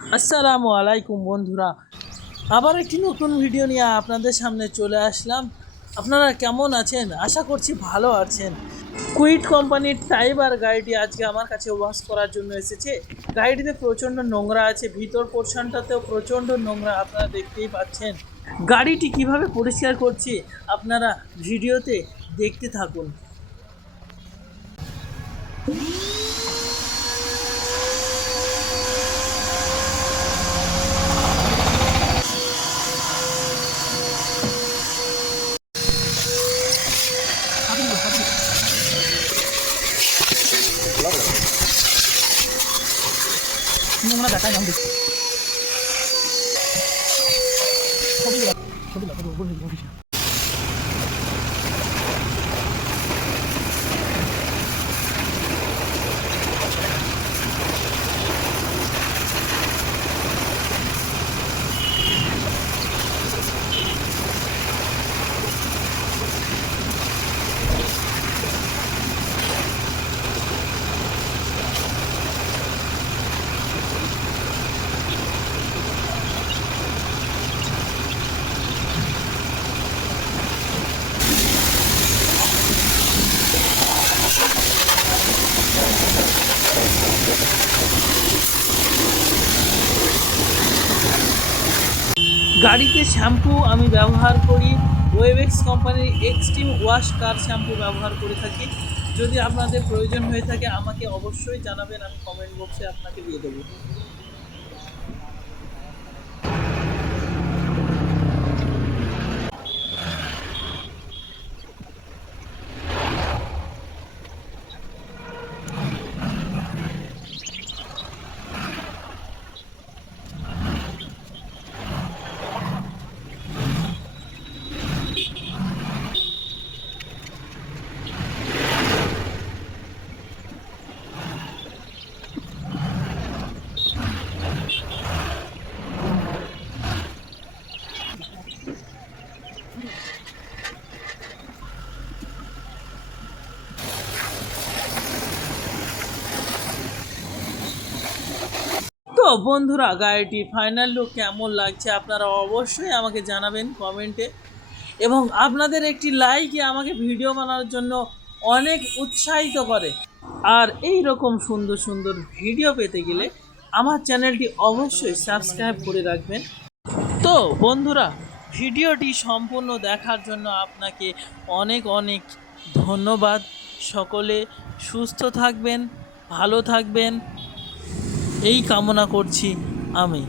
আসসালামু আলাইকুম বন্ধুরা, আবার একটি নতুন ভিডিও নিয়ে আপনাদের সামনে চলে আসলাম। আপনারা কেমন আছেন? আশা করছি ভালো আছেন। কুইট কোম্পানির টাইবার গাড়িটি আজকে আমার কাছে ওয়াশ করার জন্য এসেছে। গাড়িটিতে প্রচণ্ড নোংরা আছে, ভিতর পোর্শনটাতেও প্রচণ্ড নোংরা, আপনারা দেখতেই পাচ্ছেন। গাড়িটি কিভাবে পরিষ্কার করছি আপনারা ভিডিওতে দেখতে থাকুন। নোংরা দেখায় না গাড়িতে শ্যাম্পু আমি ব্যবহার করি ওয়েবেক্স কোম্পানির এক্সট্রিম ওয়াশ কার শ্যাম্পু ব্যবহার করে থাকি। যদি আপনাদের প্রয়োজন হয়ে থাকে আমাকে অবশ্যই জানাবেন, আমি কমেন্ট বক্সে আপনাকে দিয়ে দেবো। তো বন্ধুরা, গাড়িটি ফাইনাল লুক কেমন লাগছে আপনারা অবশ্যই আমাকে জানাবেন কমেন্টে, এবং আপনাদের একটি লাইকই আমাকে ভিডিও বানানোর জন্য অনেক উৎসাহিত করে। আর এই রকম সুন্দর সুন্দর ভিডিও পেতে গেলে আমার চ্যানেলটি অবশ্যই সাবস্ক্রাইব করে রাখবেন। তো বন্ধুরা, ভিডিওটি সম্পূর্ণ দেখার জন্য আপনাকে অনেক অনেক ধন্যবাদ। সকলে সুস্থ থাকবেন, ভালো থাকবেন, এই কামনা করছি আমি।